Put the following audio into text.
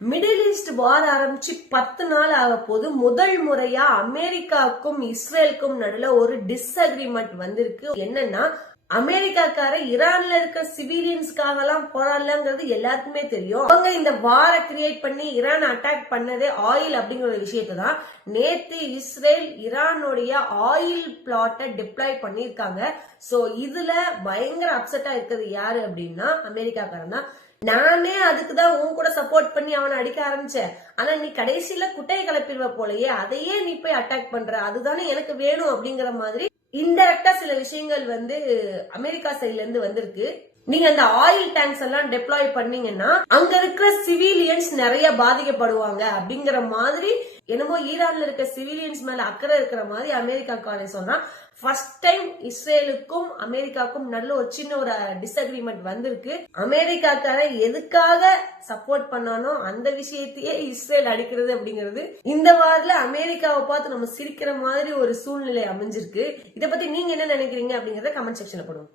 Middle east வார் ஆரம்பிச்சு 10 நாள் ஆக போது முதல் முறையா அமெரிக்காவுக்கும் இஸ்ரேலுக்கும் நடுவுல ஒரு டிஸ்அக்ரிமெண்ட் வந்திருக்கு. என்னன்னா, அமெரிக்காக்கார ஈரான்ல இருக்கிற சிவிலியன்ஸ்க்காக எல்லாம் போராடலங்கிறது எல்லாருக்குமே தெரியும். அவங்க இந்த வார கிரியேட் பண்ணி ஈரான் அட்டாக் பண்ணதே ஆயில் அப்படிங்கிற ஒரு விஷயத்தை தான். நேத்து இஸ்ரேல் ஈரானுடைய ஆயில் பிளாட்டை டிப்ளாய் பண்ணிருக்காங்க. சோ இதுல பயங்கர அப்செட்டா இருக்கிறது யாரு அப்படின்னா அமெரிக்காக்காரன் தான். நானே அதுக்குதான் உன் கூட சப்போர்ட் பண்ணி அவனை அடிக்க ஆரம்பிச்சேன். ஆனா நீ கடைசியில குட்டையை கிளப்பிடுவ போலயே, அதையே நீ போய் அட்டாக் பண்ற, அதுதானே எனக்கு வேணும் அப்படிங்கிற மாதிரி இன்டைரக்டா சில விஷயங்கள் அமெரிக்கா சைட்ல இருந்து வந்திருக்கு. நீங்க அந்த ஆயில் டேங்க்ஸ் எல்லாம் டெப்ளாய் பண்ணீங்கன்னா அங்க இருக்கிற சிவிலியன்ஸ் நிறைய பாதிக்கப்படுவாங்க அப்படிங்கிற மாதிரி, என்னமோ ஈரான்ல இருக்க சிவிலியன்ஸ் மேல அக்கறை இருக்கிற மாதிரி அமெரிக்காக்காரன் சொல்றான். ஃபர்ஸ்ட் டைம் இஸ்ரேலுக்கும் அமெரிக்காவுக்கும் நல்ல ஒரு சின்ன ஒரு டிஸ்அக்ரிமெண்ட் வந்திருக்கு. அமெரிக்காக்காரன் எதுக்காக சப்போர்ட் பண்ணானோ அந்த விஷயத்தையே இஸ்ரேல் அடிக்கிறது அப்படிங்கிறது இந்த வாரத்துல அமெரிக்காவை பார்த்து நம்ம சிரிக்கிற மாதிரி ஒரு சூழ்நிலை அமைஞ்சிருக்கு. இதை பத்தி நீங்க என்ன நினைக்கிறீங்க அப்படிங்கறத கமெண்ட் செக்ஷன்ல போடுவோம்.